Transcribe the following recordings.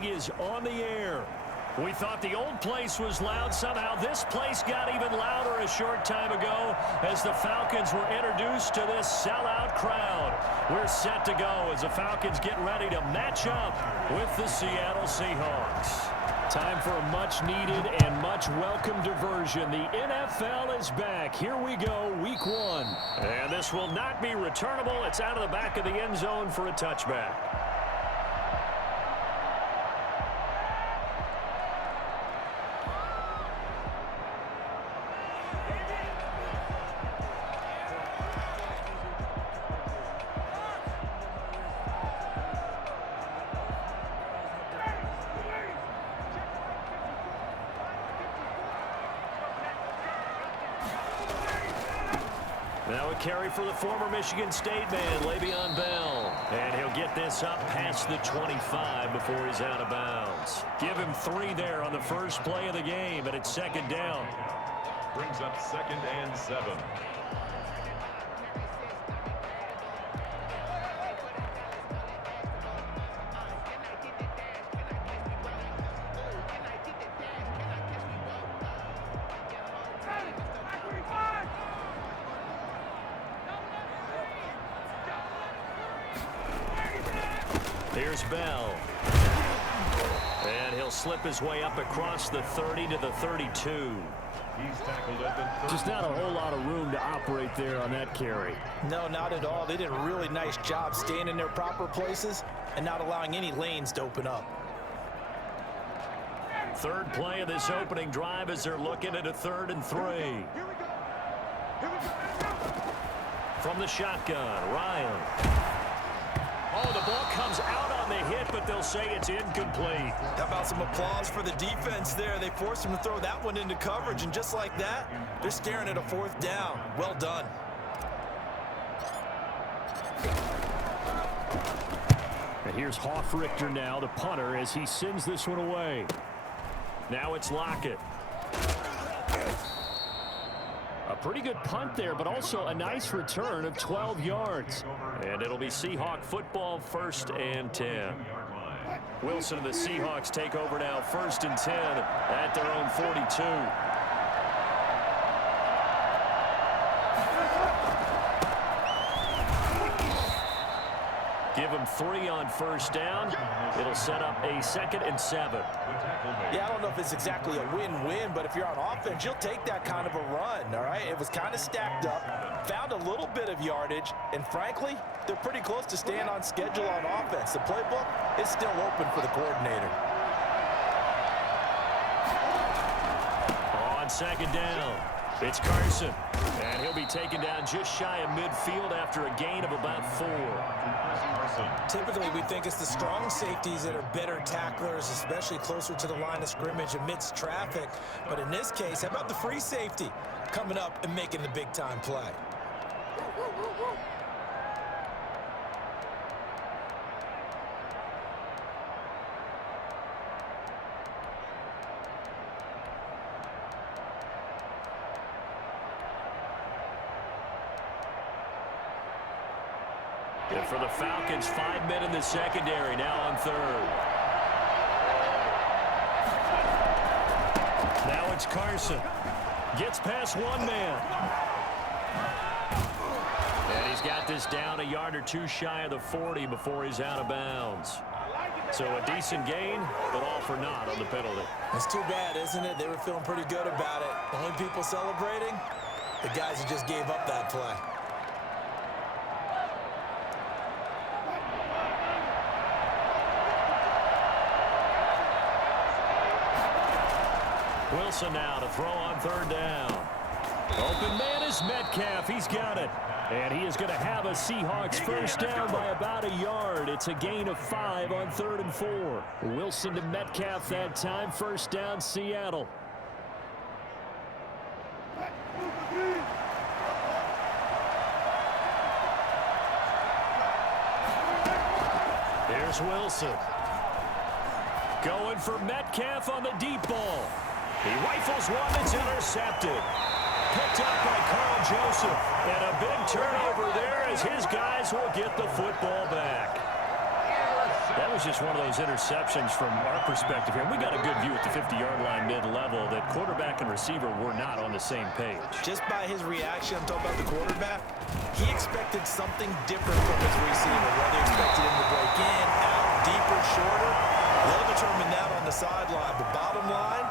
League is on the air. We thought the old place was loud. Somehow this place got even louder a short time ago as the Falcons were introduced to this sellout crowd. We're set to go as the Falcons get ready to match up with the Seattle Seahawks. Time for a much-needed and much-welcome diversion. The NFL is back. Here we go, Week 1. And this will not be returnable. It's out of the back of the end zone for a touchback. Now a carry for the former Michigan State man, Le'Veon Bell. And he'll get this up past the 25 before he's out of bounds. Give him 3 there on the first play of the game, and it's second down. Brings up 2nd and 7. Here's Bell. And he'll slip his way up across the 30 to the 32. He's tackled at the 30. Just not a whole lot of room to operate there on that carry. No, not at all. They did a really nice job staying in their proper places and not allowing any lanes to open up. Third play of this opening drive as they're looking at a 3rd and 3. From the shotgun, Ryan. Oh, the ball comes out on the hit, but they'll say it's incomplete. How about some applause for the defense there? They forced him to throw that one into coverage, and just like that, they're staring at a 4th down. Well done. And here's Hofrichter now, the punter, as he sends this one away. Now it's Lockett. A pretty good punt there, but also a nice return of 12 yards. And it'll be Seahawk football, 1st and 10. Wilson and the Seahawks take over now, 1st and 10 at their own 42. Give him 3 on 1st down. It'll set up a 2nd and 7. Yeah, I don't know if it's exactly a win-win, but if you're on offense, you'll take that kind of a run, all right? It was kind of stacked up, found a little bit of yardage, and frankly, they're pretty close to staying on schedule on offense. The playbook is still open for the coordinator. On 2nd down, it's Carson. And he'll be taken down just shy of midfield after a gain of about 4. Typically, we think it's the strong safeties that are better tacklers, especially closer to the line of scrimmage amidst traffic. But in this case, how about the free safety coming up and making the big-time play? And for the Falcons, 5 men in the secondary, now on 3rd. Now it's Carson. Gets past 1 man. And he's got this down a yard or 2 shy of the 40 before he's out of bounds. So a decent gain, but all for naught on the penalty. It's too bad, isn't it? They were feeling pretty good about it. The only people celebrating, the guys who just gave up that play. Wilson now to throw on 3rd down. Open man is Metcalf. He's got it. And he is going to have a Seahawks 1st down by about a yard. It's a gain of 5 on 3rd and 4. Wilson to Metcalf that time. 1st down, Seattle. Here's Wilson. Going for Metcalf on the deep ball. He rifles one that's intercepted. Picked up by Carl Joseph. And a big turnover there as his guys will get the football back. That was just one of those interceptions from our perspective here. We got a good view at the 50-yard line mid-level that quarterback and receiver were not on the same page. Just by his reaction, I'm talking about the quarterback, he expected something different from his receiver, whether he expected him to break in, out, deeper, shorter. They'll determine that on the sideline. But bottom line,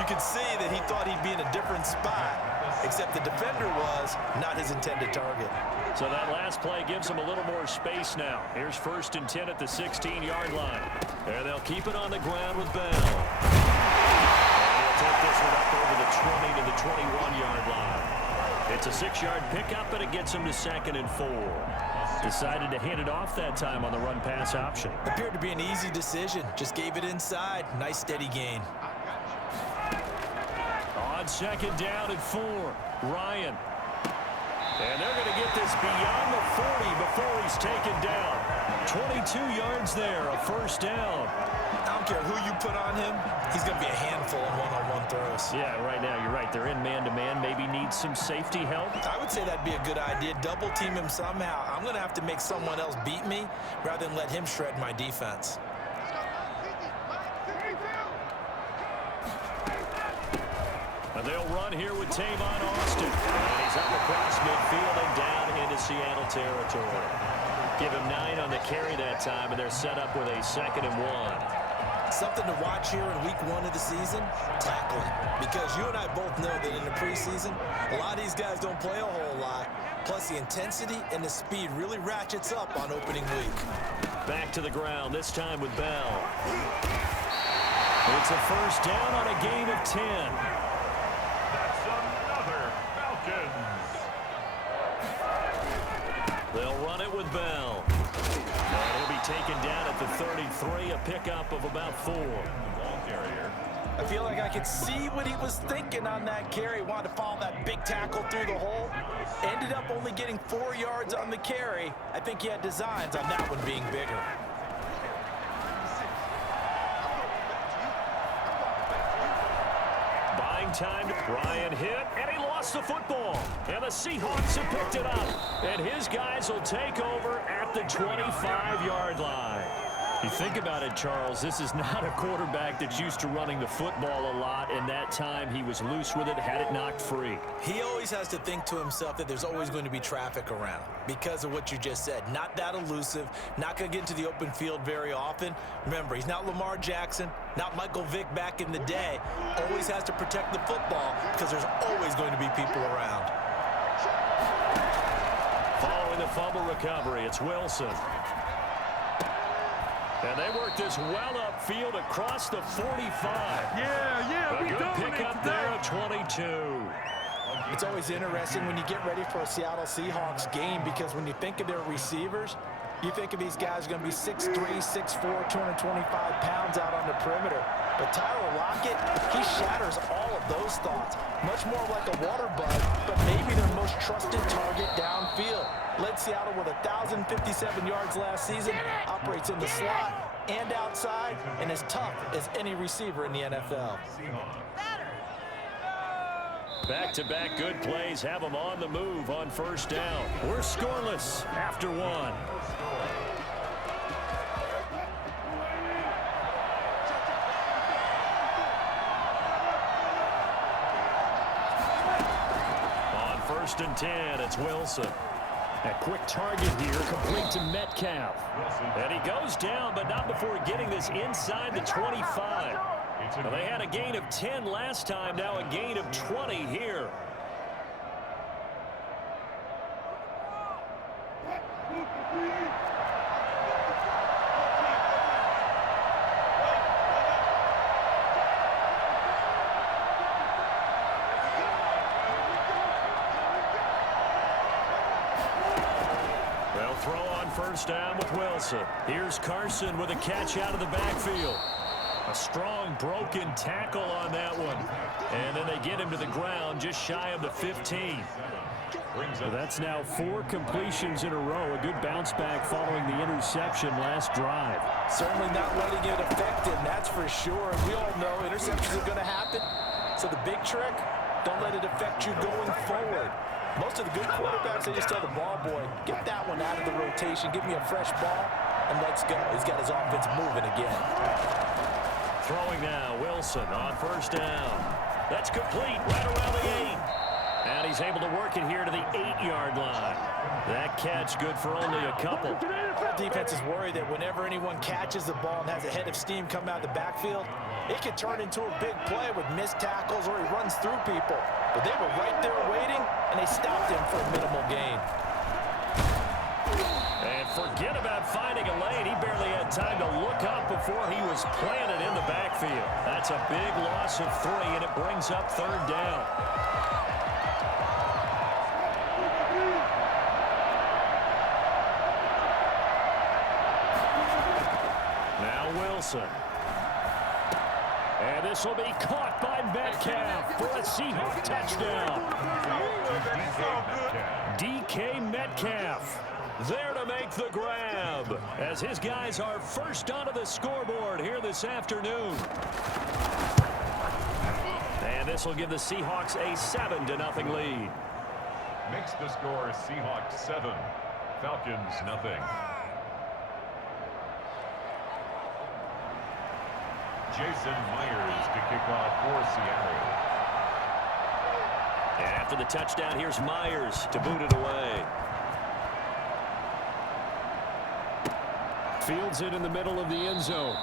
you could see that he thought he'd be in a different spot, except the defender was not his intended target. So that last play gives them a little more space now. Here's 1st and 10 at the 16-yard line. And they'll keep it on the ground with Bell. And he'll take this one up over the 20 to the 21-yard line. It's a 6-yard pickup, and it gets him to 2nd and 4. Decided to hand it off that time on the run-pass option. Appeared to be an easy decision. Just gave it inside. Nice steady gain. On 2nd down and 4, Ryan. And they're going to get this beyond the 40 before he's taken down. 22 yards there, a 1st down. I don't care who you put on him, he's going to be a handful on one-on-one throws. Yeah, right now, you're right. They're in man-to-man. Maybe needs some safety help. I would say that'd be a good idea. Double team him somehow. I'm going to have to make someone else beat me rather than let him shred my defense. And they'll run here with Tavon Austin. And he's up across midfield and down into Seattle territory. Give him 9 on the carry that time, and they're set up with a 2nd and 1. Something to watch here in week 1 of the season, tackling. Because you and I both know that in the preseason, a lot of these guys don't play a whole lot. Plus, the intensity and the speed really ratchets up on opening week. Back to the ground, this time with Bell. It's a 1st down on a gain of 10. That's another Falcons. They'll run it with Bell. And he'll be taken down at the 33, a pickup of about 4. Ball carrier. I feel like I could see what he was thinking on that carry. Wanted to follow that big tackle through the hole. Ended up only getting 4 yards on the carry. I think he had designs on that one being bigger. Buying time. Ryan hit, and he lost the football. And the Seahawks have picked it up. And his guys will take over at the 25-yard line. You think about it, Charles, this is not a quarterback that's used to running the football a lot, and that time he was loose with it, had it knocked free. He always has to think to himself that there's always going to be traffic around because of what you just said. Not that elusive, not going to get into the open field very often. Remember, he's not Lamar Jackson, not Michael Vick back in the day. Always has to protect the football because there's always going to be people around. Following the fumble recovery, it's Wilson. And they work this well upfield across the 45. Yeah, A good pickup there at 22. It's always interesting when you get ready for a Seattle Seahawks game because when you think of their receivers, you think of these guys going to be 6'3", 6'4", 225 pounds out on the perimeter. But Tyler Lockett, he shatters all of those thoughts. Much more like a water bug, but maybe their most trusted target downfield. Led Seattle with 1,057 yards last season, operates in the slot and outside, and is tough as any receiver in the NFL. Back-to-back good plays have them on the move on 1st down. We're scoreless after 1. On 1st and 10, it's Wilson. A quick target here, complete to Metcalf. And he goes down, but not before getting this inside the 25. Well, they had a gain of 10 last time, now a gain of 20 here. They'll throw on 1st down with Wilson. Here's Carson with a catch out of the backfield. A strong broken tackle on that one. And then they get him to the ground just shy of the 15. So that's now 4 completions in a row. A good bounce back following the interception last drive. Certainly not letting it affect him, that's for sure. We all know interceptions are going to happen. So the big trick, don't let it affect you going forward. Most of the good quarterbacks, they just tell the ball boy, get that one out of the rotation, give me a fresh ball, and let's go. He's got his offense moving again. Throwing now, Wilson on first down. That's complete right around the 8. And he's able to work it here to the 8-yard line. That catch good for only a couple. The defense is worried that whenever anyone catches the ball and has a head of steam come out of the backfield, it could turn into a big play with missed tackles or he runs through people. But they were right there waiting, and they stopped him for a minimal gain. And forget about finding a lane. He barely had time to look up before he was planted in the backfield. That's a big loss of 3, and it brings up third down. Wilson. And this will be caught by Metcalf for a Seahawks touchdown. DK Metcalf there to make the grab as his guys are first onto the scoreboard here this afternoon. And this will give the Seahawks a 7-0 lead. Makes the score Seahawks 7, Falcons nothing. Jason Myers to kick off for Seattle. And after the touchdown, here's Myers to boot it away. Fields it in the middle of the end zone.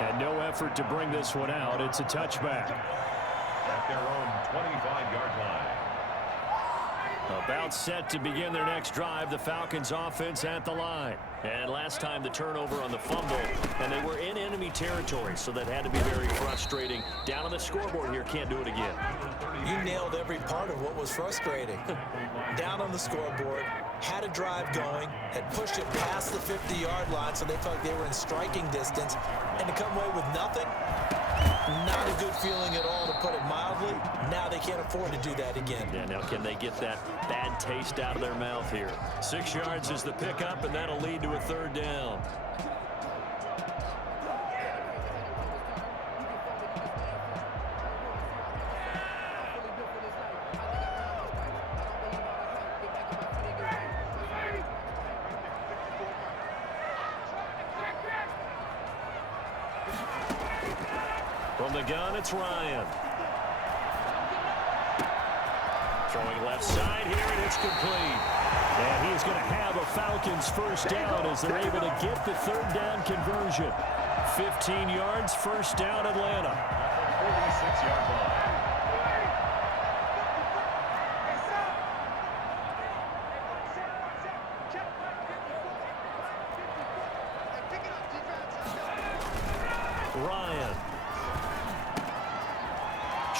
And no effort to bring this one out. It's a touchback. At their own 25-yard line. About set to begin their next drive, the Falcons offense at the line. And last time the turnover on the fumble, and they were in enemy territory, so that had to be very frustrating. Down on the scoreboard here, can't do it again. You nailed every part of what was frustrating. Down on the scoreboard, had a drive going, had pushed it past the 50-yard line, so they felt like they were in striking distance, and to come away with nothing, not a good feeling at all, to put it mildly. Now they can't afford to do that again. Yeah, now can they get that bad taste out of their mouth here? 6 yards is the pickup, and that'll lead to a third down. From the gun, it's Ryan. Throwing left side here, and it's complete. And he's going to have a Falcons first down as they're able to get the third down conversion. 15 yards, first down, Atlanta. 46-yard line. Ryan.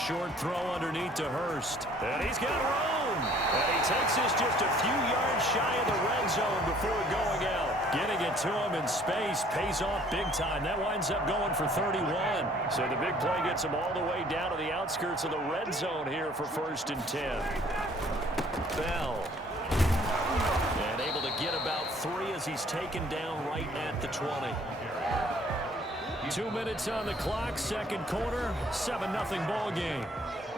Short throw underneath to Hurst. And he's got room. And he takes this just a few yards shy of the red zone before going out. Getting it to him in space pays off big time. That winds up going for 31. So the big play gets him all the way down to the outskirts of the red zone here for 1st and 10. Bell. And able to get about 3 as he's taken down right at the 20. 2 minutes on the clock, second quarter, 7-0 ball game.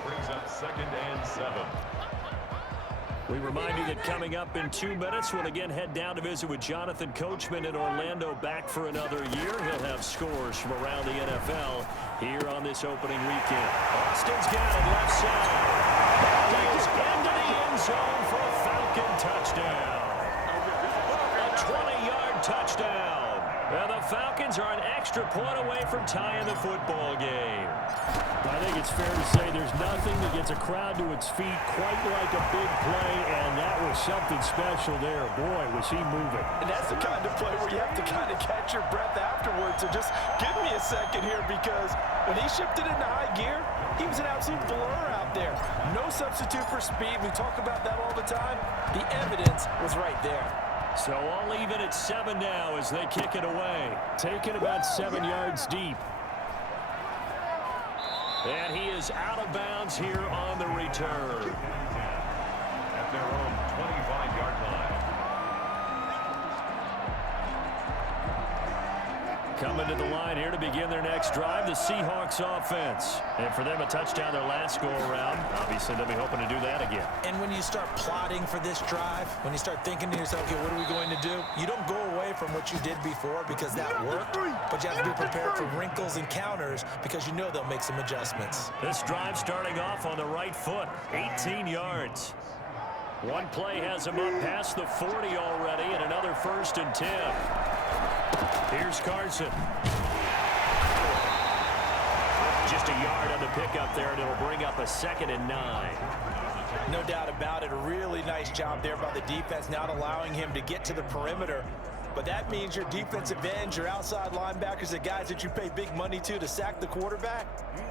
Brings up 2nd and 7. We remind you that coming up in 2 minutes, we'll again head down to visit with Jonathan Coachman in Orlando, back for another year. He'll have scores from around the NFL here on this opening weekend. Austin's got it left side. He is into the end zone for a Falcon touchdown. A 20-yard touchdown. And the Falcons are an extra point away from tying the football game. I think it's fair to say there's nothing that gets a crowd to its feet quite like a big play, and that was something special there. Boy, was he moving. And that's the kind of play where you have to kind of catch your breath afterwards. So just give me a second here, because when he shifted into high gear, he was an absolute blur out there. No substitute for speed. We talk about that all the time. The evidence was right there. So all even at 7 now as they kick it away. Taken about 7 yards deep. And he is out of bounds here on the return. At their own 25-yard line. Coming to the line here to begin their next drive, the Seahawks offense. And for them, a touchdown their last go-around. Obviously, they'll be hoping to do that again. And when you start plotting for this drive, when you start thinking to yourself, okay, what are we going to do? You don't go away from what you did before because that worked, but you have to be prepared for wrinkles and counters because you know they'll make some adjustments. This drive starting off on the right foot, 18 yards. One play has them up past the 40 already, and another 1st and 10. Here's Carson. Just a yard on the pickup there, and it'll bring up a 2nd and 9. No doubt about it. A really nice job there by the defense, not allowing him to get to the perimeter. But that means your defensive ends, your outside linebackers, the guys that you pay big money to sack the quarterback,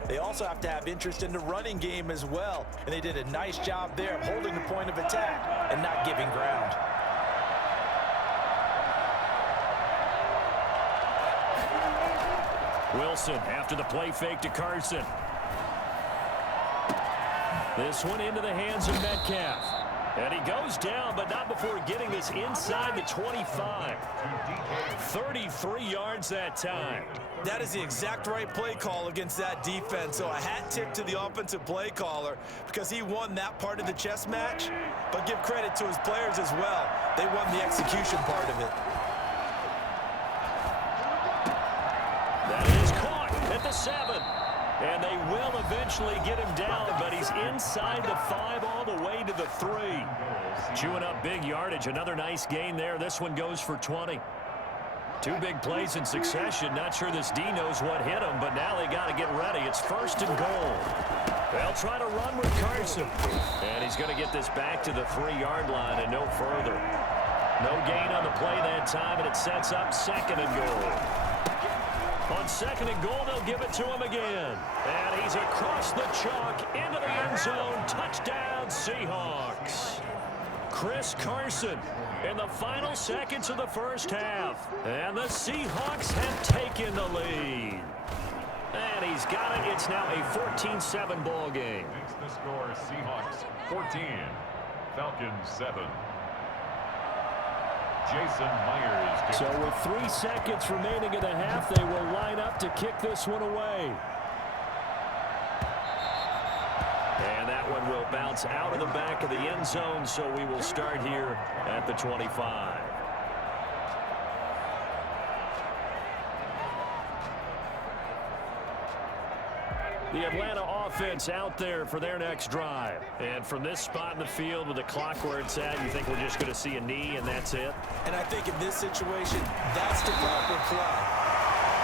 they also have to have interest in the running game as well. And they did a nice job there of holding the point of attack and not giving ground. Wilson after the play fake to Carson. This one into the hands of Metcalf. And he goes down, but not before getting this inside the 25. 33 yards that time. That is the exact right play call against that defense. So a hat tip to the offensive play caller because he won that part of the chess match. But give credit to his players as well. They won the execution part of it. That is caught at the 7. And they will eventually get him down, but he's inside the 5 all the way to the 3. Chewing up big yardage. Another nice gain there. This one goes for 20. 2 big plays in succession. Not sure this D knows what hit him, but now they got to get ready. It's 1st and goal. They'll try to run with Carson. And he's going to get this back to the 3-yard line and no further. No gain on the play that time, and it sets up 2nd and goal. On 2nd and goal, they'll give it to him again. And he's across the chalk into the end zone. Touchdown, Seahawks. Chris Carson in the final seconds of the first half. And the Seahawks have taken the lead. And he's got it. It's now a 14-7 ball game. Makes the score Seahawks 14, Falcons 7. Jason Myers. So with 3 seconds remaining in the half, they will line up to kick this one away. And that one will bounce out of the back of the end zone, so we will start here at the 25. The Atlanta offense out there for their next drive. And from this spot in the field with the clock where it's at, you think we're just going to see a knee and that's it? And I think in this situation, that's the proper play.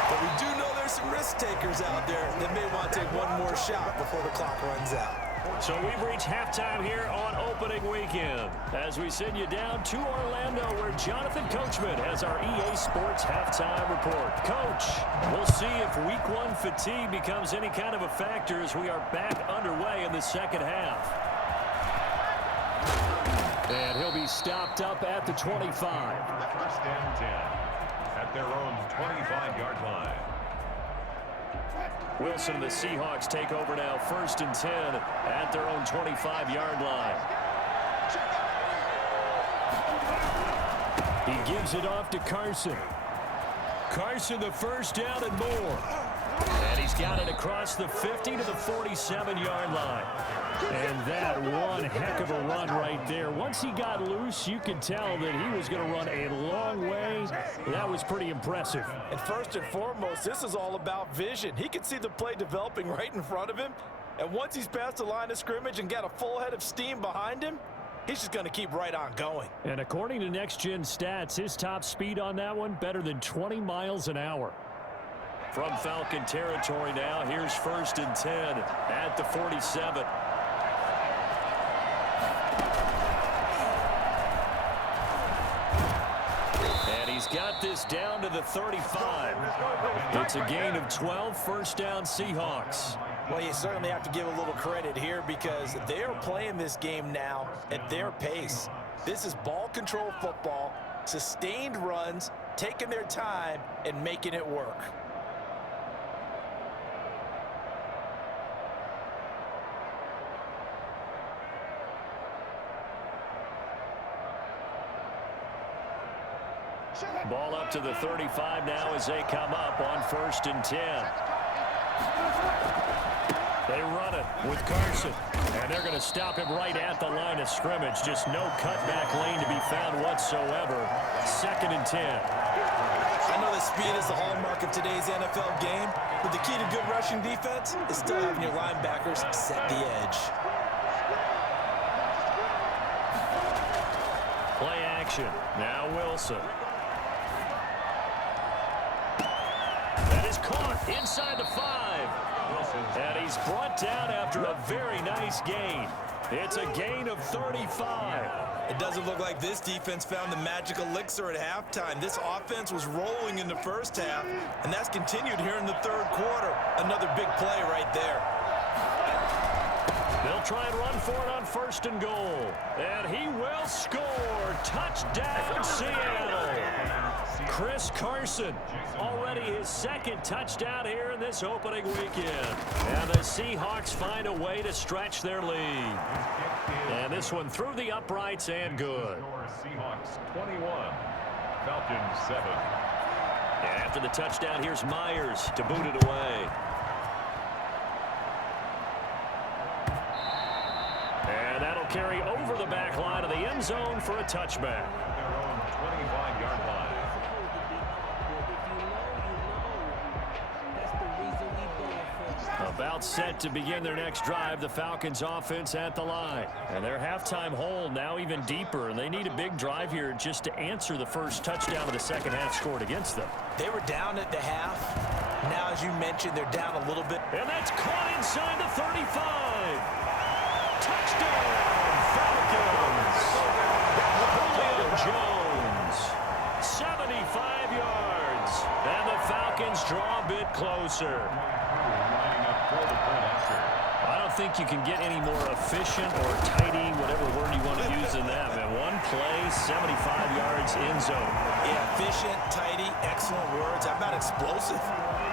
But we do know there's some risk takers out there that may want to take one more shot before the clock runs out. So we've reached halftime here on opening weekend as we send you down to Orlando where Jonathan Coachman has our EA Sports halftime report. Coach, we'll see if week 1 fatigue becomes any kind of a factor as we are back underway in the second half. And he'll be stopped up at the 25. 1st and 10 at their own 25-yard line. Wilson and the Seahawks take over now, 1st and 10 at their own 25-yard line. He gives it off to Carson. Carson the first down and more. And he's got it across the 50 to the 47-yard line. And that one heck of a run right there. Once he got loose, you could tell that he was going to run a long way. That was pretty impressive. And first and foremost, this is all about vision. He could see the play developing right in front of him. And once he's past the line of scrimmage and got a full head of steam behind him, he's just going to keep right on going. And according to Next Gen Stats, his top speed on that one, better than 20 miles an hour. From Falcon territory now, here's 1st and 10 at the 47. And he's got this down to the 35. It's a gain of 12, 1st down Seahawks. Well, you certainly have to give a little credit here because they are playing this game now at their pace. This is ball control football, sustained runs, taking their time and making it work. Ball up to the 35 now as they come up on 1st and 10. They run it with Carson, and they're going to stop him right at the line of scrimmage. Just no cutback lane to be found whatsoever. 2nd and 10. I know that speed is the hallmark of today's NFL game, but the key to good rushing defense is still having your linebackers set the edge. Play action. Now Wilson. That is caught inside the 5. And he's brought down after a very nice gain. It's a gain of 35. It doesn't look like this defense found the magic elixir at halftime. This offense was rolling in the first half, and that's continued here in the 3rd quarter. Another big play right there. They'll try and run for it on 1st and goal. And he will score. Touchdown, Seattle. Chris Carson, already his 2nd touchdown here in this opening weekend. And the Seahawks find a way to stretch their lead. And this one through the uprights and good. Seahawks 21, Falcons 7. And after the touchdown, here's Myers to boot it away. And that'll carry over the back line of the end zone for a touchback. Their own 25-yard line. About set to begin their next drive, the Falcons offense at the line. And their halftime hole now even deeper, and they need a big drive here just to answer the first touchdown of the second half scored against them. They were down at the half. Now, as you mentioned, they're down a little bit. And that's caught inside the 35. Touchdown, Falcons. Julio Jones, 75 yards. And the Falcons draw a bit closer. I don't think you can get any more efficient or tidy, whatever word you want to use in that, man. One play, 75 yards in zone. Yeah, efficient, tidy, excellent words. How about explosive?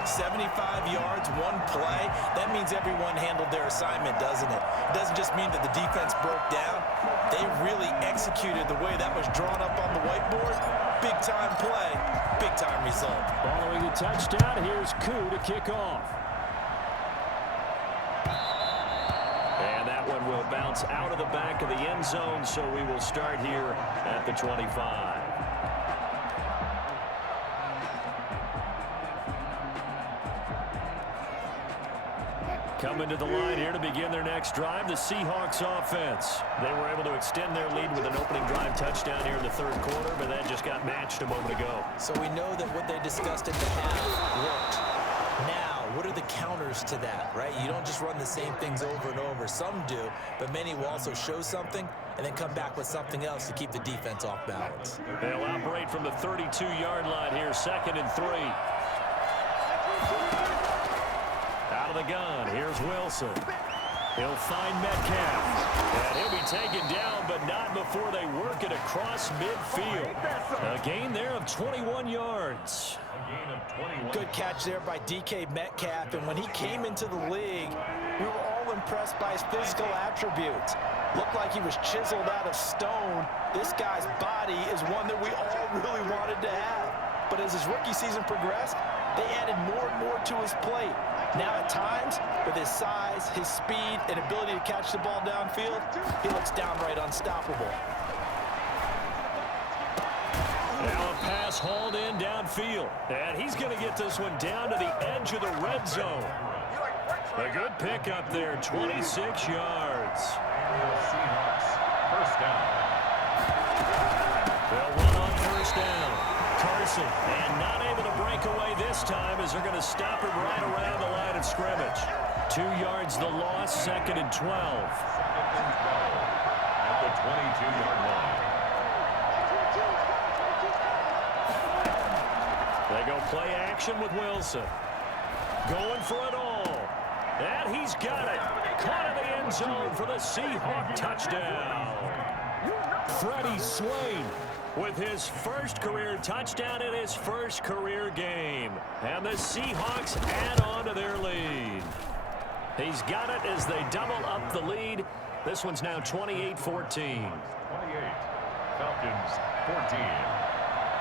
75 yards, one play. That means everyone handled their assignment, doesn't it? It doesn't just mean that the defense broke down. They really executed the way that was drawn up on the whiteboard. Big-time play, big-time result. Following the touchdown, here's Koo to kick off. And that one will bounce out of the back of the end zone, so we will start here at the 25. Coming to the line here to begin their next drive, the Seahawks offense. They were able to extend their lead with an opening drive touchdown here in the 3rd quarter, but that just got matched a moment ago. So we know that what they discussed at the half worked. Now, what are the counters to that, right? You don't just run the same things over and over. Some do, but many will also show something and then come back with something else to keep the defense off balance. They'll operate from the 32-yard line here, 2nd and 3. Out of the gun, here's Wilson. He'll find Metcalf. And he'll be taken down, but not before they work it across midfield. A gain there of 21 yards. Good catch there by DK Metcalf, and when he came into the league, we were all impressed by his physical attributes. Looked like he was chiseled out of stone. This guy's body is one that we all really wanted to have. But as his rookie season progressed, they added more and more to his plate. Now at times, with his size, his speed, and ability to catch the ball downfield, he looks downright unstoppable. Now a pass hauled in downfield. And he's going to get this one down to the edge of the red zone. A good pickup there, 26 yards. Seahawks, 1st down. They'll run on 1st down. Carson, and not able to break away this time as they're going to stop him right around the line of scrimmage. 2 yards the loss, 2nd and 12. 2nd and 12 at the 22-yard line. They go play action with Wilson. Going for it all. And he's got it. Caught in the end zone for the Seahawk touchdown. Freddie Swain with his first career touchdown in his first career game. And the Seahawks add on to their lead. He's got it as they double up the lead. This one's now 28-14. 28, Falcons 14.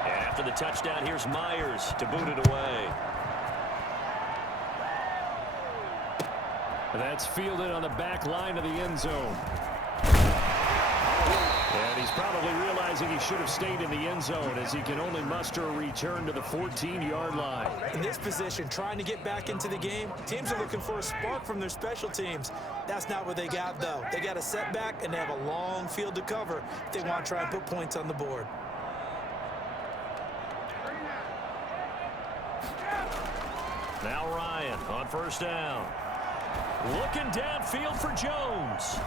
And after the touchdown, here's Myers to boot it away. That's fielded on the back line of the end zone. And he's probably realizing he should have stayed in the end zone as he can only muster a return to the 14-yard line. In this position, trying to get back into the game, teams are looking for a spark from their special teams. That's not what they got, though. They got a setback, and they have a long field to cover if they want to try and put points on the board. Now Ryan on first down. Looking downfield for Jones.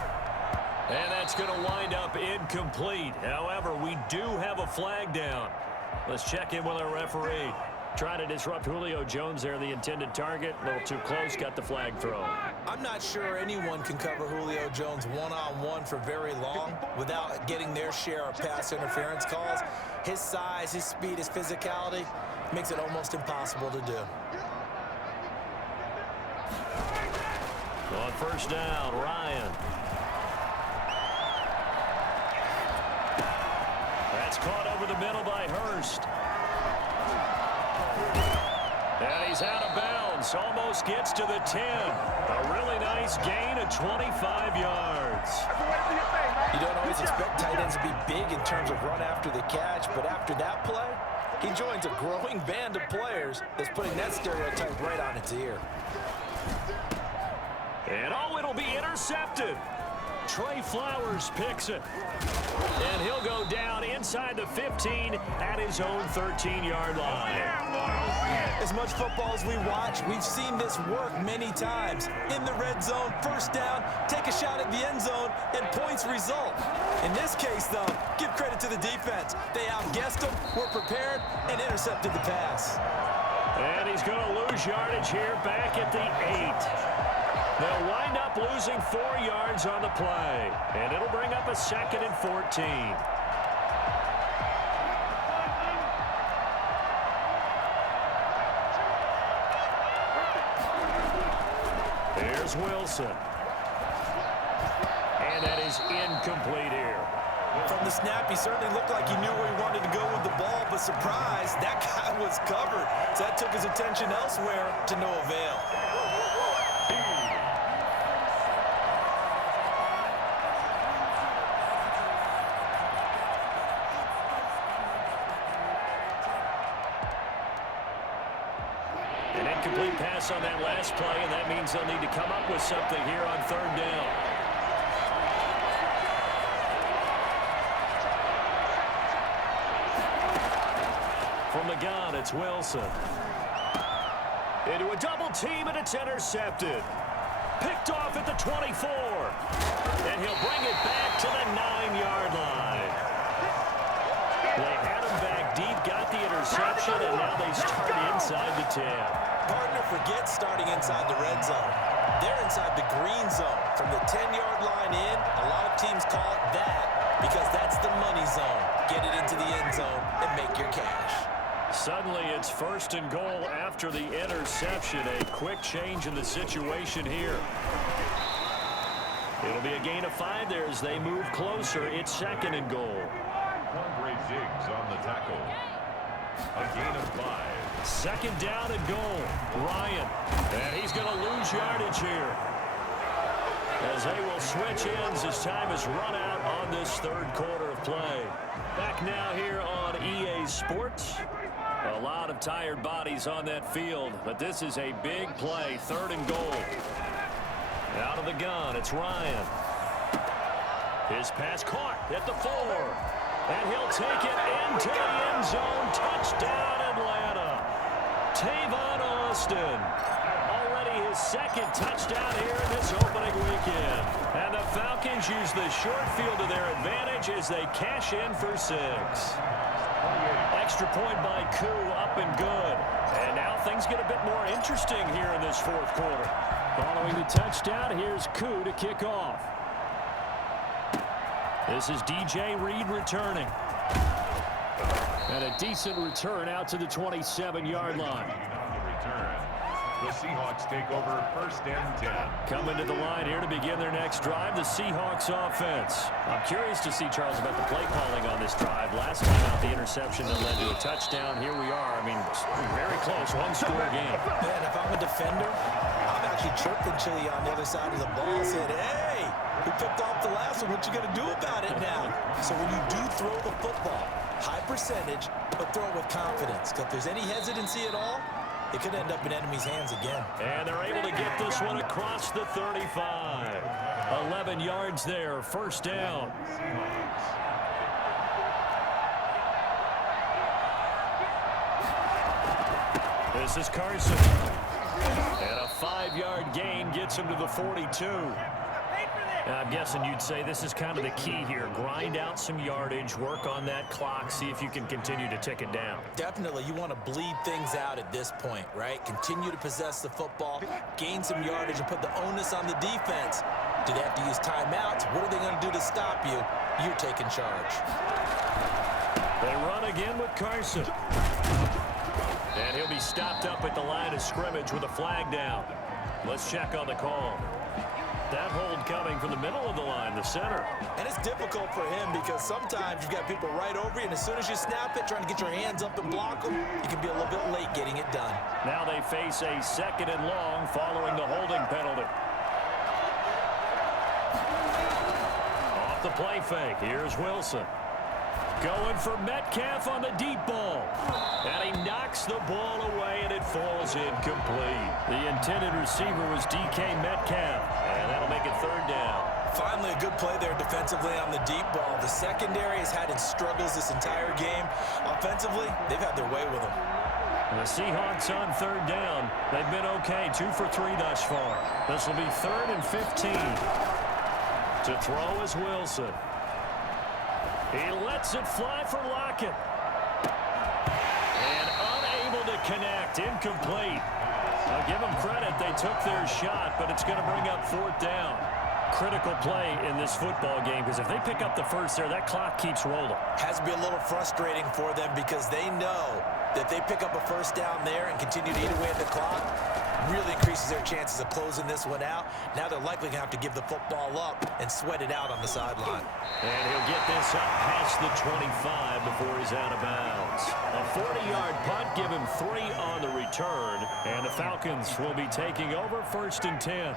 And that's going to wind up incomplete. However, we do have a flag down. Let's check in with our referee. Trying to disrupt Julio Jones there, the intended target. A little too close, got the flag thrown. I'm not sure anyone can cover Julio Jones one-on-one for very long without getting their share of pass interference calls. His size, his speed, his physicality makes it almost impossible to do. On first down, Ryan. That's caught over the middle by Hurst. And he's out of bounds. Almost gets to the 10. A really nice gain of 25 yards. You don't always expect tight ends to be big in terms of run after the catch, but after that play, he joins a growing band of players that's putting that stereotype right on its ear. And oh, it'll be intercepted. Trey Flowers picks it. And he'll go down inside the 15 at his own 13-yard line. As much football as we watch, we've seen this work many times. In the red zone, first down, take a shot at the end zone, and points result. In this case, though, give credit to the defense. They outguessed them, were prepared, and intercepted the pass. And he's going to lose yardage here back at the 8. They'll wind up losing 4 yards on the play, and it'll bring up a 2nd and 14. Here's Wilson. And that is incomplete here. From the snap, he certainly looked like he knew where he wanted to go with the ball, but surprise, that guy was covered. So that took his attention elsewhere to no avail. An incomplete pass on that last play, and that means they'll need to come up with something here on third down. From the gun, it's Wilson. Into a double team, and it's intercepted. Picked off at the 24. And he'll bring it back to the 9-yard line. They had him back deep, got the interception, and now they start inside the 10. Partner forgets starting inside the red zone. They're inside the green zone. From the 10-yard line in, a lot of teams call it that because that's the money zone. Get it into the end zone and make your cash. Suddenly it's 1st and goal after the interception. A quick change in the situation here. It'll be a gain of 5 there as they move closer. It's 2nd and goal. Andre Diggs on the tackle. A gain of 5. 2nd down and goal. Ryan. And he's going to lose yardage here, as they will switch ends as time is run out on this 3rd quarter of play. Back now here on EA Sports. A lot of tired bodies on that field, but this is a big play. 3rd and goal. Out of the gun, it's Ryan. His pass caught at the 4. And he'll take it into the end zone. Touchdown, Atlanta. Tavon Austin. Already his 2nd touchdown here in this opening weekend. And the Falcons use the short field to their advantage as they cash in for 6. Extra point by Koo, up and good. And now things get a bit more interesting here in this 4th quarter. Following the touchdown, here's Koo to kick off. This is DJ Reed returning. And a decent return out to the 27-yard line. The Seahawks take over 1st and 10. Coming to the line here to begin their next drive, the Seahawks offense. I'm curious to see, Charles, about the play calling on this drive. Last time out, the interception that led to a touchdown. Here we are. I mean, very close, one-score game. Man, if I'm a defender, I'm actually chirping Chili on the other side of the ball, saying, hey, we picked off the last one. What you going to do about it now? So when you do throw the football, high percentage, but throw it with confidence. Because if there's any hesitancy at all, it could end up in enemy's hands again. And they're able to get this one across the 35. 11 yards there, 1st down. This is Carson. And a 5-yard gain gets him to the 42. I'm guessing you'd say this is kind of the key here. Grind out some yardage, work on that clock, see if you can continue to tick it down. Definitely, you want to bleed things out at this point, right? Continue to possess the football, gain some yardage, and put the onus on the defense. Do they have to use timeouts? What are they going to do to stop you? You're taking charge. They run again with Carson. And he'll be stopped up at the line of scrimmage with a flag down. Let's check on the call. That hold coming from the middle of the line, the center. And it's difficult for him because sometimes you've got people right over you, and as soon as you snap it, trying to get your hands up and block them, you can be a little bit late getting it done. Now they face a 2nd and long following the holding penalty. Off the play fake, here's Wilson. Going for Metcalf on the deep ball. And he knocks the ball away, and it falls incomplete. The intended receiver was DK Metcalf, and that'll make it 3rd down. Finally, a good play there defensively on the deep ball. The secondary has had its struggles this entire game. Offensively, they've had their way with them. The Seahawks on 3rd down. They've been okay, 2 for 3 thus far. This will be 3rd and 15. To throw is Wilson. He lets it fly for Lockett. And unable to connect. Incomplete. I'll give them credit. They took their shot, but it's going to bring up 4th down. Critical play in this football game, because if they pick up the first there, that clock keeps rolling. Has to be a little frustrating for them because they know that if they pick up a 1st down there and continue to eat away at the clock, really increases their chances of closing this one out. Now they're likely going to have to give the football up and sweat it out on the sideline. And he'll get this up past the 25 before he's out of bounds. A 40-yard punt, give him 3 on the return, and the Falcons will be taking over 1st and 10.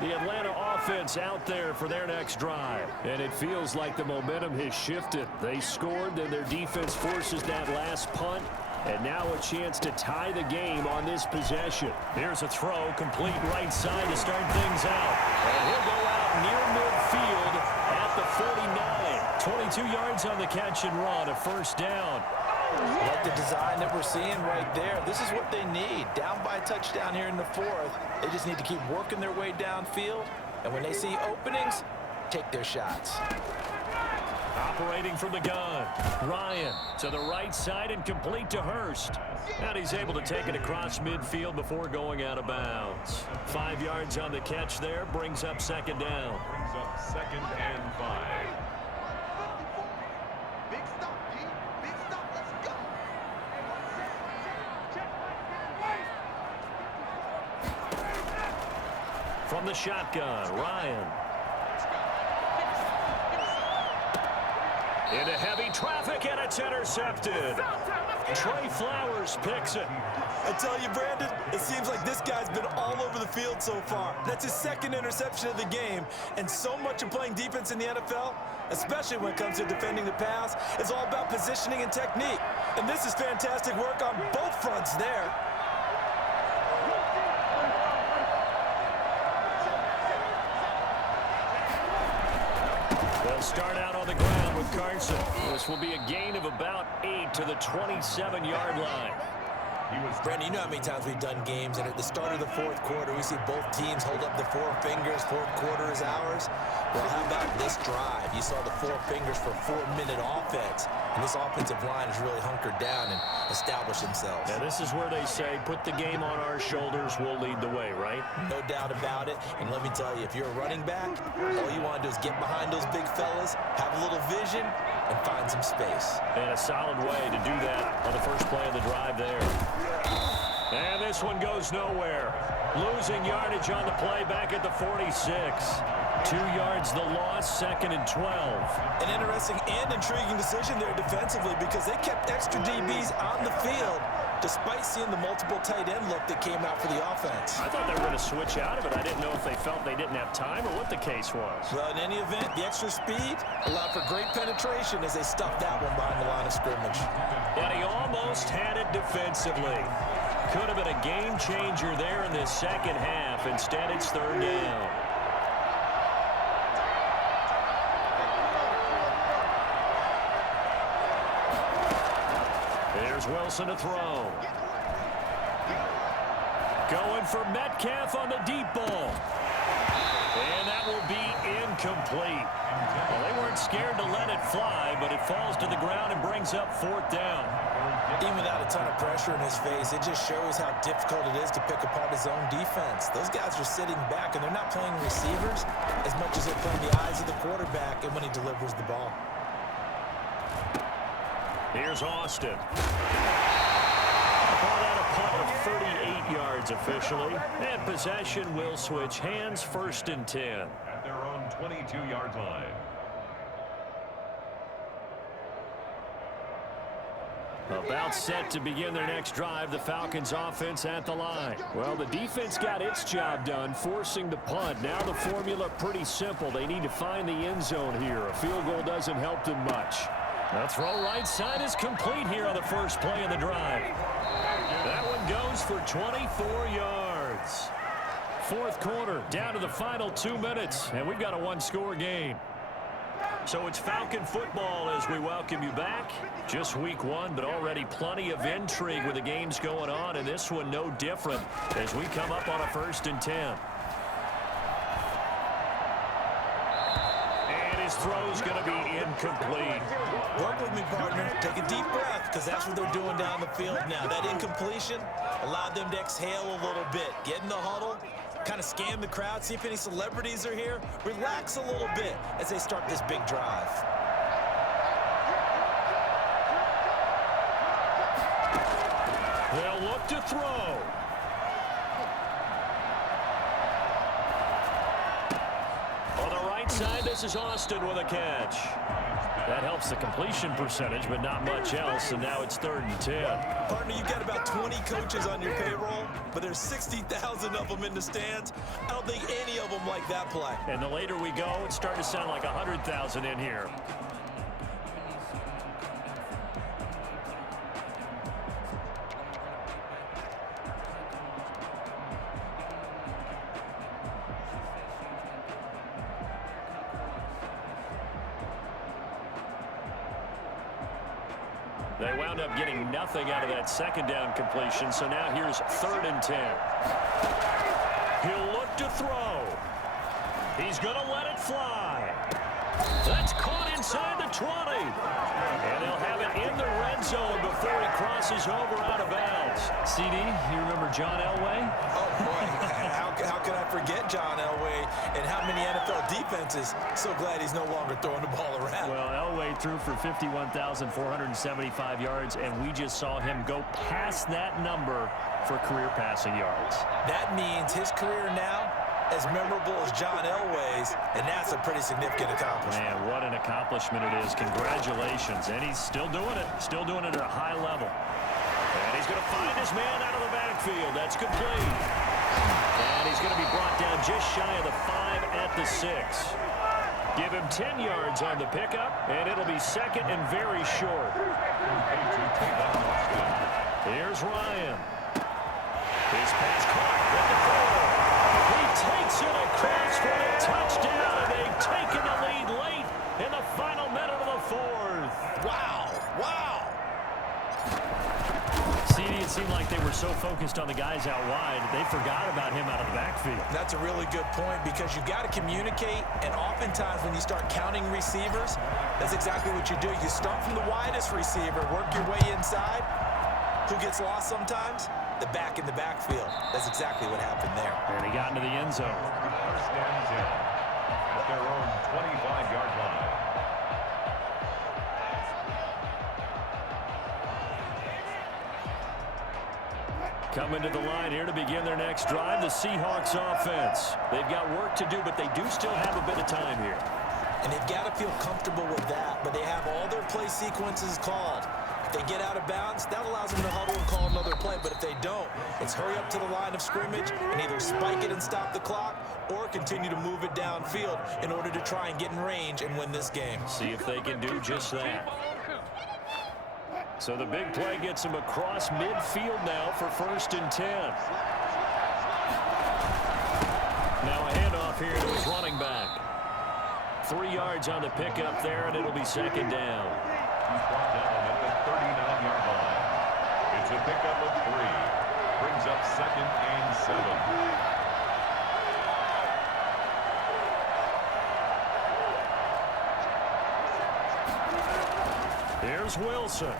The Atlanta offense out there for their next drive. And it feels like the momentum has shifted. They scored, then their defense forces that last punt. And now a chance to tie the game on this possession. Here's a throw, complete right side to start things out. And he'll go out near midfield at the 49. 22 yards on the catch and run, a 1st down. Like the design that we're seeing right there, this is what they need. Down by a touchdown here in the 4th. They just need to keep working their way downfield. And when they see openings, take their shots. Operating from the gun. Ryan to the right side and complete to Hurst. And he's able to take it across midfield before going out of bounds. 5 yards on the catch there, brings up 2nd down. Brings up 2nd and 5. From the shotgun, Ryan. Into heavy traffic, and it's intercepted. Trey Flowers picks it. I tell you, Brandon, it seems like this guy's been all over the field so far. That's his 2nd interception of the game, and so much of playing defense in the NFL, especially when it comes to defending the pass, is all about positioning and technique. And this is fantastic work on both fronts there. They'll start out on the ground with Carson. This will be a gain of about 8 to the 27-yard line. Brandon, you know how many times we've done games, and at the start of the 4th quarter, we see both teams hold up the 4 fingers, 4th quarter is ours. Well, how about this drive? You saw the 4 fingers for 4-minute offense, and this offensive line has really hunkered down and established themselves. Now, this is where they say, put the game on our shoulders, we'll lead the way, right? No doubt about it, and let me tell you, if you're a running back, all you want to do is get behind those big fellas, have a little vision, and find some space. And a solid way to do that on the first play of the drive there. And this one goes nowhere. Losing yardage on the play back at the 46. 2 yards the loss, 2nd and 12. An interesting and intriguing decision there defensively because they kept extra DBs on the field despite seeing the multiple tight end look that came out for the offense. I thought they were going to switch out of it. I didn't know if they felt they didn't have time or what the case was. Well, in any event, the extra speed allowed for great penetration as they stuffed that one behind the line of scrimmage. And he almost had it defensively. Could have been a game changer there in this second half. Instead, it's 3rd down. There's Wilson to throw. Going for Metcalf on the deep ball. And that will be incomplete. Well, they weren't scared to let it fly, but it falls to the ground and brings up 4th down. Even without a ton of pressure in his face, it just shows how difficult it is to pick apart his own defense. Those guys are sitting back, and they're not playing receivers as much as they're playing the eyes of the quarterback and when he delivers the ball. Here's Austin. Call that a punt of 38 yards officially. And possession will switch hands, 1st and 10. At their own 22-yard line. About set to begin their next drive, the Falcons offense at the line. Well, the defense got its job done, forcing the punt. Now the formula pretty simple. They need to find the end zone here. A field goal doesn't help them much. The throw right side is complete here on the first play of the drive. That one goes for 24 yards. 4th quarter, down to the final 2 minutes, and we've got a 1-score game. So it's Falcon football as we welcome you back. Just week 1, but already plenty of intrigue with the games going on, and this one no different as we come up on a 1st and 10. And his throw's going to be incomplete. Work with me, partner. Take a deep breath because that's what they're doing down the field now. That incompletion allowed them to exhale a little bit. Get in the huddle. Kind of scan the crowd, see if any celebrities are here. Relax a little bit as they start this big drive. They'll look to throw. On the right side, this is Austin with a catch. That helps the completion percentage, but not much else, and now it's 3rd and 10. Partner, you've got about 20 coaches on your payroll, but there's 60,000 of them in the stands. I don't think any of them like that play. And the later we go, it's starting to sound like 100,000 in here. They wound up getting nothing out of that 2nd down completion, so now here's 3rd and 10. He'll look to throw. He's going to let it fly. That's caught inside the 20. And they'll have it in the red zone before he crosses over out of bounds. CD, you remember John Elway? Oh, boy. How can I forget John Elway and how many NFL defenses? So glad he's no longer throwing the ball around. Well, Elway threw for 51,475 yards, and we just saw him go past that number for career passing yards. That means his career now as memorable as John Elway's, and that's a pretty significant accomplishment. Man, what an accomplishment it is. Congratulations. And he's still doing it. Still doing it at a high level. And he's going to find his man out of the backfield. That's complete. And he's going to be brought down just shy of the 5 at the 6. Give him 10 yards on the pickup, and it'll be 2nd and very short. Here's Ryan. His pass caught at the 4. He takes it across for a touchdown, and they've taken the lead late in the final minute of the 4th. Wow. Wow. CD, it seemed like they were so focused on the guys out wide, they forgot about him out of the backfield. That's a really good point because you got to communicate, and oftentimes when you start counting receivers, that's exactly what you do. You start from the widest receiver, work your way inside. Who gets lost sometimes? The back in the backfield. That's exactly what happened there. And he got into the end zone. 1st and 10 at their own 25-yard line. Coming to the line here to begin their next drive, the Seahawks offense. They've got work to do, but they do still have a bit of time here. And they've got to feel comfortable with that, but they have all their play sequences called. If they get out of bounds, that allows them to huddle and call another play, but if they don't, it's hurry up to the line of scrimmage and either spike it and stop the clock or continue to move it downfield in order to try and get in range and win this game. See if they can do just that. So the big play gets him across midfield now for 1st and 10. Now a handoff here to his running back. 3 yards on the pickup there, and it'll be 2nd down. He's brought down at the 39-yard line. It's a pickup of 3. Brings up 2nd and 7. Here's Wilson.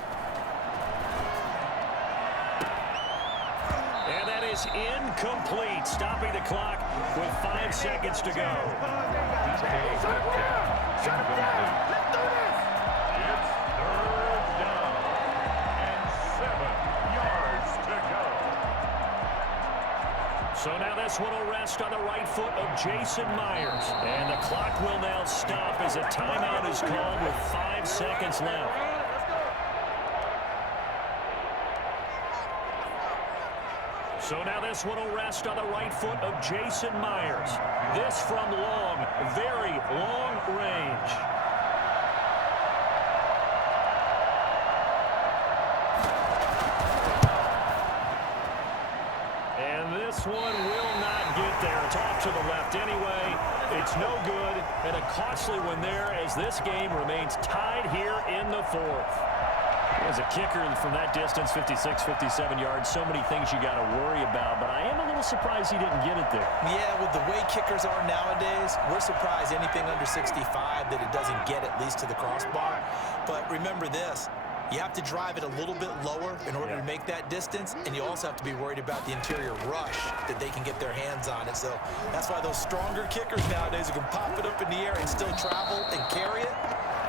And that is incomplete, stopping the clock with 5 seconds to go. He's taking that catch. Incomplete. It's 3rd down and 7 yards to go. So now this one will rest on the right foot of Jason Myers. And the clock will now stop as a timeout is called with 5 seconds left. So now this one will rest on the right foot of Jason Myers. This from long, very long range. And this one will not get there. It's off to the left anyway. It's no good, and a costly one there as this game remains tied here in the 4th. As a kicker from that distance, 56, 57 yards, so many things you got to worry about, but I am a little surprised he didn't get it there. Yeah, with the way kickers are nowadays, we're surprised anything under 65 that it doesn't get at least to the crossbar. But remember this, you have to drive it a little bit lower in order to make that distance, and you also have to be worried about the interior rush that they can get their hands on it. So that's why those stronger kickers nowadays who can pop it up in the air and still travel and carry it,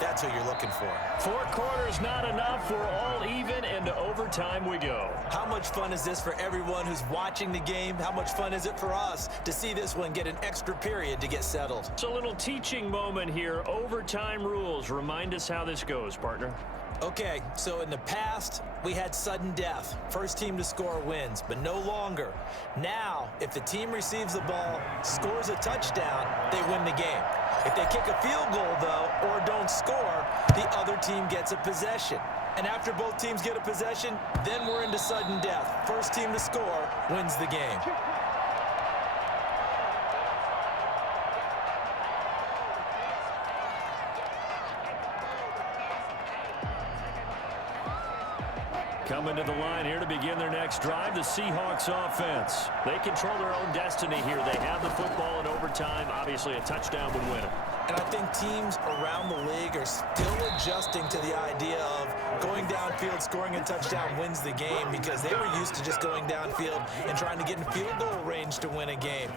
that's who you're looking for. 4 quarters not enough. We're all even, and to overtime we go. How much fun is this for everyone who's watching the game? How much fun is it for us to see this one get an extra period to get settled? It's a little teaching moment here. Overtime rules. Remind us how this goes, partner. Okay, so in the past, we had sudden death. First team to score wins, but no longer. Now, if the team receives the ball, scores a touchdown, they win the game. If they kick a field goal, though, or don't score, the other team gets a possession. And after both teams get a possession, then we're into sudden death. First team to score wins the game. Coming to the line here to begin their next drive, the Seahawks offense. They control their own destiny here. They have the football in overtime. Obviously, a touchdown would win it. And I think teams around the league are still adjusting to the idea of going downfield, scoring a touchdown wins the game, because they were used to just going downfield and trying to get in field goal range to win a game.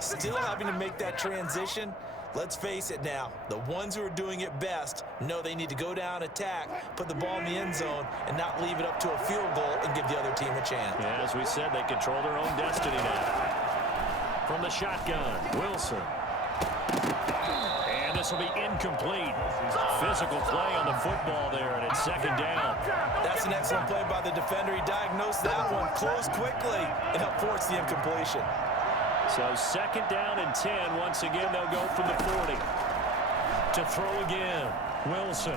Still having to make that transition. Let's face it now, the ones who are doing it best know they need to go down, attack, put the ball in the end zone, and not leave it up to a field goal and give the other team a chance. Yeah, as we said, they control their own destiny now. From the shotgun, Wilson. And this will be incomplete. Physical play on the football there, and it's 2nd down. That's an excellent play by the defender. He diagnosed that one, closed quickly, and helped force the incompletion. So 2nd down and 10. Once again, they'll go from the 40. To throw again, Wilson.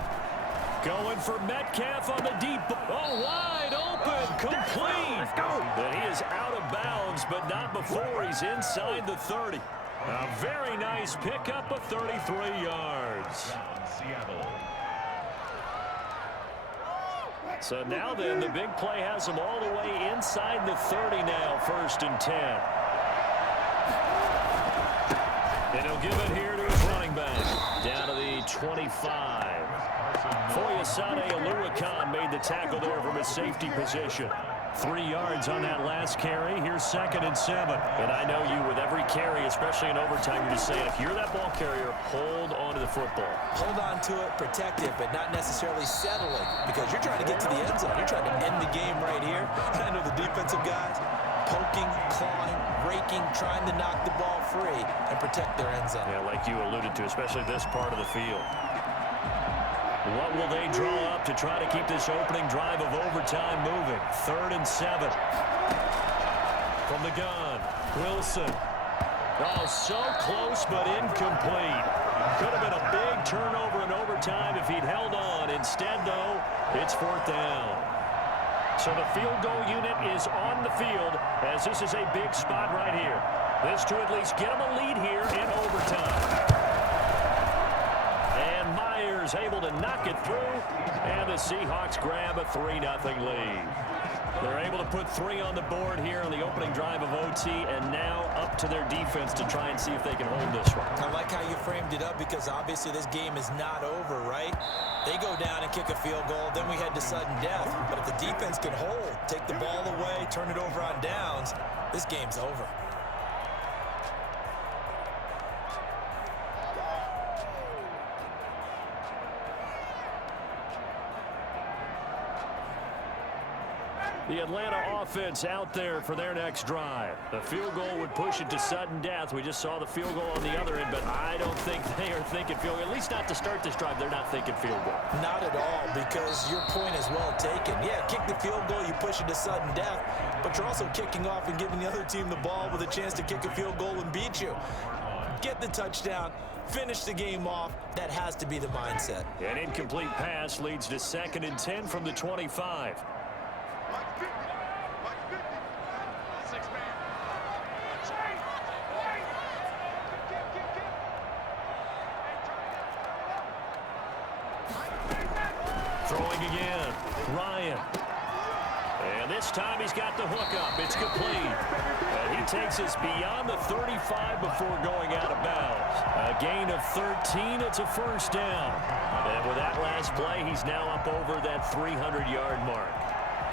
Going for Metcalf on the deep. Oh, wide open, complete. Let's go. But he is out of bounds, but not before he's inside the 30. A very nice pickup of 33 yards. Seattle. So now then, the big play has him all the way inside the 30 now, 1st and 10. And he'll give it here to his running back, down to the 25. Foyesade Aluakan made the tackle there from his safety position. 3 yards on that last carry. Here's 2nd and 7. And I know you, with every carry, especially in overtime, you're just saying, if you're that ball carrier, hold on to the football. Hold on to it, protect it, but not necessarily settling, because you're trying to get to the end zone. You're trying to end the game right here. I know the defensive guys poking, clawing, raking, trying to knock the ball free and protect their end zone. Yeah, like you alluded to, especially this part of the field. What will they draw up to try to keep this opening drive of overtime moving? 3rd and 7. From the gun, Wilson. Oh, so close but incomplete. Could have been a big turnover in overtime if he'd held on. Instead, though, it's 4th down. So the field goal unit is on the field as this is a big spot right here. This to at least get them a lead here in overtime. And Myers able to knock it through, and the Seahawks grab a 3-0 lead. They're able to put 3 on the board here on the opening drive of OT, and now up to their defense to try and see if they can hold this one. I like how you framed it up, because obviously this game is not over, right? They go down and kick a field goal, then we head to sudden death. But if the defense can hold, take the ball away, turn it over on downs, this game's over. The Atlanta offense out there for their next drive. The field goal would push it to sudden death. We just saw the field goal on the other end, but I don't think they are thinking field goal. At least not to start this drive. They're not thinking field goal. Not at all, because your point is well taken. Yeah, kick the field goal, you push it to sudden death, but you're also kicking off and giving the other team the ball with a chance to kick a field goal and beat you. Get the touchdown, finish the game off. That has to be the mindset. An incomplete pass leads to 2nd and 10 from the 25. Throwing again, Ryan. And this time he's got the hook up. It's complete. And he takes us beyond the 35 before going out of bounds. A gain of 13. It's a 1st down. And with that last play, he's now up over that 300-yard mark.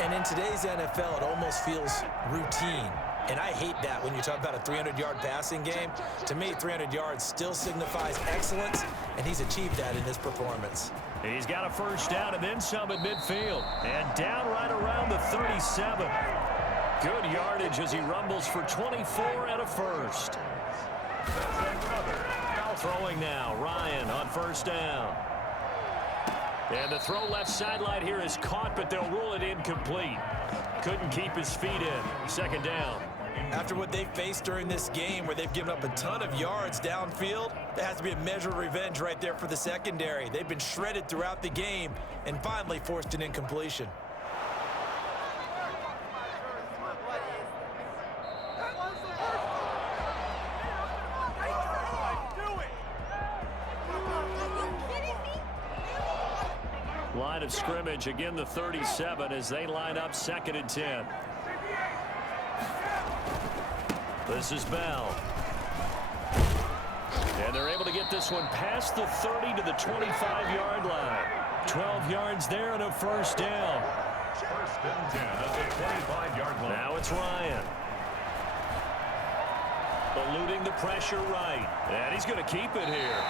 And in today's NFL, it almost feels routine. And I hate that when you talk about a 300-yard passing game. To me, 300 yards still signifies excellence, and he's achieved that in his performance. He's got a 1st down and then some at midfield. And down right around the 37. Good yardage as he rumbles for 24 and a 1st. Throwing now, Ryan on 1st down. And the throw left sideline here is caught, but they'll rule it incomplete. Couldn't keep his feet in. 2nd down. After what they faced during this game, where they've given up a ton of yards downfield, there has to be a measure of revenge right there for the secondary. They've been shredded throughout the game and finally forced an incompletion. Line of scrimmage, again the 37 as they line up 2nd and 10. This is Bell. And they're able to get this one past the 30 to the 25-yard line. 12 yards there and a 1st down. 1st and 10 at the 25-yard line. Now it's Ryan. Eluding the pressure right. And he's going to keep it here.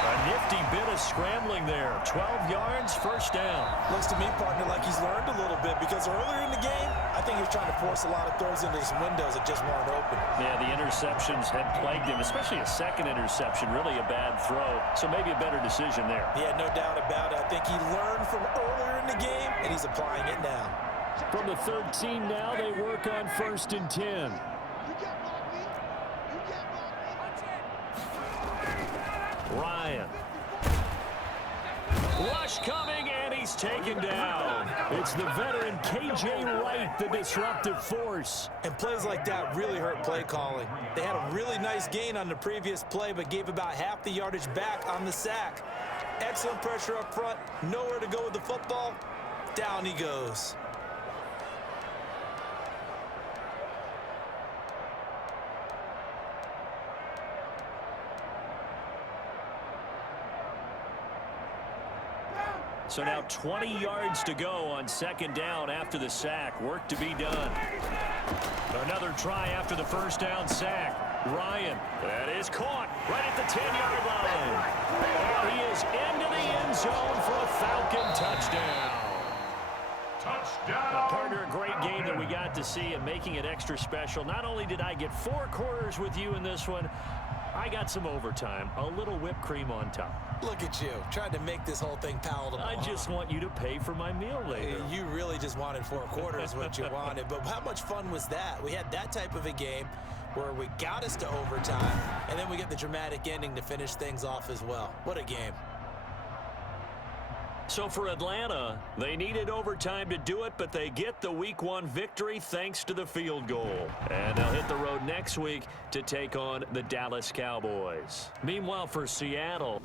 A nifty bit of scrambling there. 12 yards, 1st down. Looks to me, partner, like he's learned a little bit, because earlier in the game, I think he was trying to force a lot of throws into some windows that just weren't open. Yeah, the interceptions had plagued him, especially a 2nd interception. Really a bad throw. So maybe a better decision there. Yeah, no doubt about it. I think he learned from earlier in the game, and he's applying it now. From the 13 now, they work on 1st and 10. Ryan. Rush coming, and he's taken down. It's the veteran K.J. Wright, the disruptive force. And plays like that really hurt play calling. They had a really nice gain on the previous play, but gave about half the yardage back on the sack. Excellent pressure up front, nowhere to go with the football. Down he goes. So now 20 yards to go on second down after the sack. Work to be done. Another try after the first down sack. Ryan, that is caught right at the 10-yard line. And he is into the end zone for a Falcon touchdown. Touchdown. Partner, a great game that we got to see, and making it extra special. Not only did I get 4 quarters with you in this one, I got some overtime, a little whipped cream on top. Look at you, trying to make this whole thing palatable. I just want you to pay for my meal later. You really just wanted 4 quarters, what you wanted. But how much fun was that? We had that type of a game where we got us to overtime, and then we get the dramatic ending to finish things off as well. What a game. So for Atlanta, they needed overtime to do it, but they get the Week 1 victory thanks to the field goal. And they'll hit the road next week to take on the Dallas Cowboys. Meanwhile, for Seattle,